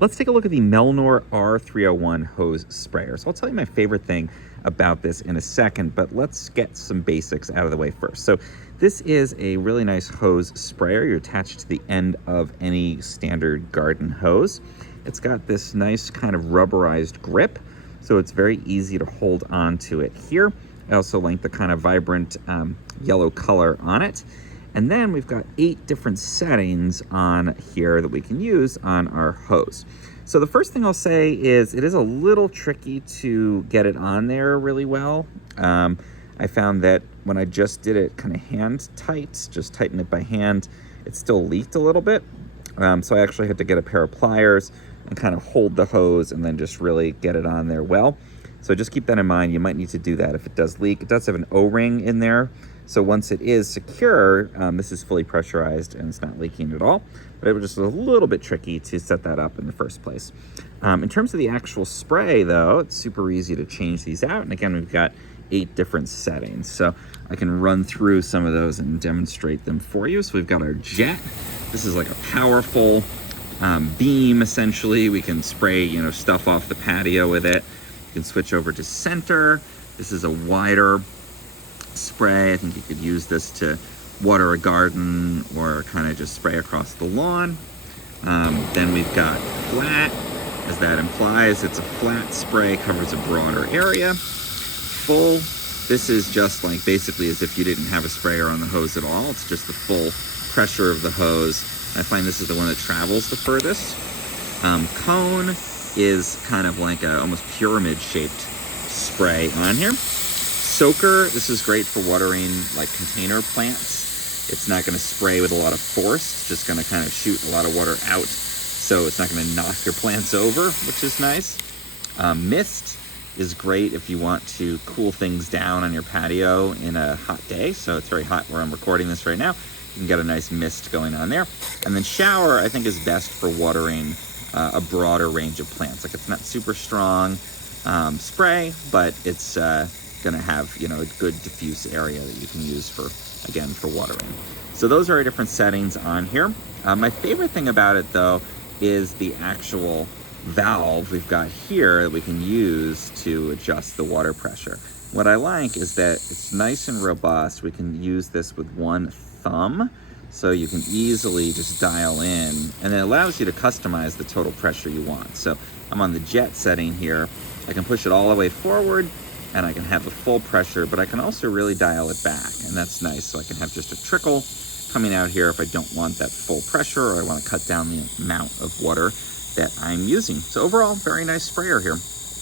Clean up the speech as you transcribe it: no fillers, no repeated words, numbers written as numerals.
Let's take a look at the Melnor R301 hose sprayer. So I'll tell you my favorite thing about this in a second, but let's get some basics out of the way first. So this is a really nice hose sprayer. You attach to the end of any standard garden hose. It's got this nice kind of rubberized grip, so it's very easy to hold on to it here. I also like the kind of vibrant yellow color on it. And then we've got 8 different settings on here that we can use on our hose. So the first thing I'll say is it is a little tricky to get it on there really well. I found that when I just did it kind of hand tight, just tighten it by hand, it still leaked a little bit. So I actually had to get a pair of pliers and kind of hold the hose and then just really get it on there well. So just keep that in mind. You might need to do that if it does leak. It does have an O-ring in there. So once it is secure, this is fully pressurized and it's not leaking at all. But it was just a little bit tricky to set that up in the first place. In terms of the actual spray, though, it's super easy to change these out. And again, we've got 8 different settings. So I can run through some of those and demonstrate them for you. So we've got our jet. This is like a powerful beam, essentially. We can spray, stuff off the patio with it. You can switch over to center. This is a wider spray. I think you could use this to water a garden or kind of just spray across the lawn. Then we've got flat, as that implies. It's a flat spray, covers a broader area. Full, this is just like basically as if you didn't have a sprayer on the hose at all. It's just the full pressure of the hose. I find this is the one that travels the furthest. Cone is kind of like a almost pyramid shaped spray on here. Soaker, this is great for watering like container plants. It's not going to spray with a lot of force. It's just going to kind of shoot a lot of water out. So it's not going to knock your plants over, which is nice. Mist is great if you want to cool things down on your patio in a hot day. So it's very hot where I'm recording this right now. You can get a nice mist going on there. And then shower, I think, is best for watering a broader range of plants. Like, it's not super strong spray, but it's going to have, a good diffuse area that you can use for watering. So those are our different settings on here. My favorite thing about it, though, is the actual valve we've got here that we can use to adjust the water pressure. What I like is that it's nice and robust. We can use this with one thumb, so you can easily just dial in, and it allows you to customize the total pressure you want. So I'm on the jet setting here. I can push it all the way forward and I can have the full pressure, but I can also really dial it back, and that's nice. So I can have just a trickle coming out here if I don't want that full pressure or I want to cut down the amount of water that I'm using. So overall, very nice sprayer here.